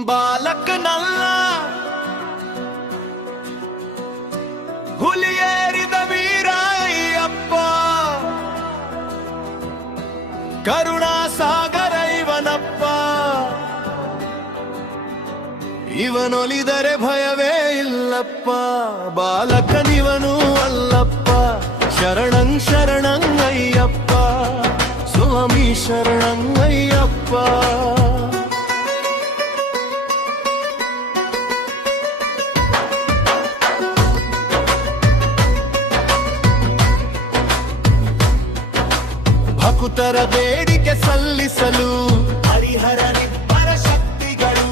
ಬಾಲಕನಲ್ಲ. ಹುಲಿಯೇರಿದ ವೀರಯ್ಯಪ್ಪ. ಕರುಣಾ ಸಾಗರ ಇವನಪ್ಪ. ಇವನೊಲಿದರೆ ಭಯವೇ ಇಲ್ಲಪ್ಪ. ಬಾಲಕನಿವನು ಅಲ್ಲಪ್ಪ. ಶರಣಂ ಶರಣಂಗಯ್ಯಪ್ಪ ಸ್ವಾಮಿ ಶರಣಂಗಯ್ಯಪ್ಪ ಭಕುತರ ಬೇಡಿಕೆ ಸಲ್ಲಿಸಲು ಹರಿಹರನಿಬ್ಬರ ಶಕ್ತಿಗಳು.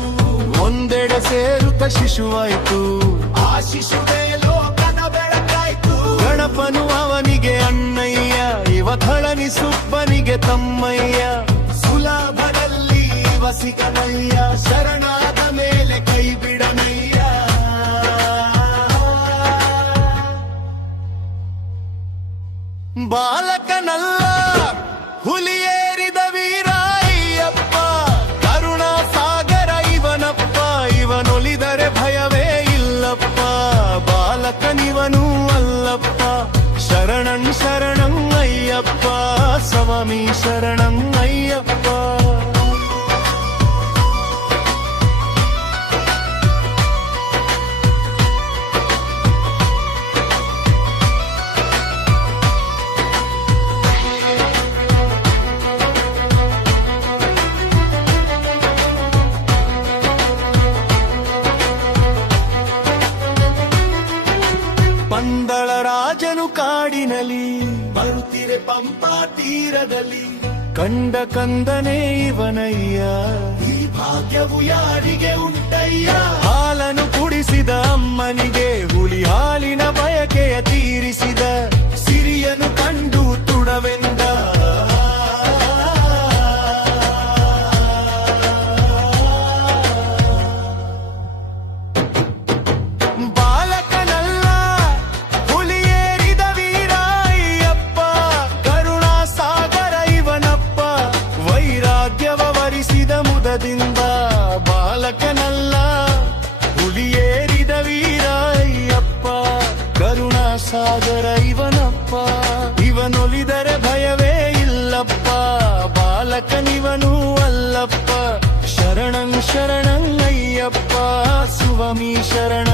ಒಂದೆಡೆ ಸೇರುತ್ತ ಶಿಶುವಾಯಿತು. ಆ ಶಿಶುವೇ ಲೋಕದ ಬೆಳಕಾಯ್ತು. ಗಣಪನು ಅವನಿಗೆ ಅಣ್ಣಯ್ಯ, ಇವ ಥಳನಿ ಸುಬ್ಬನಿಗೆ ತಮ್ಮಯ್ಯ. ಸುಲಭದಲ್ಲಿ ವಸಿಕನಯ್ಯ, ಶರಣಾದ ಮೇಲೆ ಕೈ ಬಿಡನಯ್ಯ. ಬಾಲಕನಲ್ಲ ಸ್ವಾಮಿ ಶರಣಂ ಅಯ್ಯಪ್ಪ ಕಾಡಿನಲಿ ಬರುತ್ತಿರೆ ಪಂಪಾ ತೀರದಲ್ಲಿ. ಕಂಡ ಕಂದನೇ ಇವನಯ್ಯ. ಈ ಭಾಗ್ಯವು ಯಾರಿಗೆ ಉಂಟಯ್ಯ ಬಾಲಕನಿವನೂ ಅಲ್ಲಪ್ಪ. ಶರಣಂ ಶರಣಂ ಅಯ್ಯಪ್ಪ. ಸುವಮಿ ಶರಣಂ.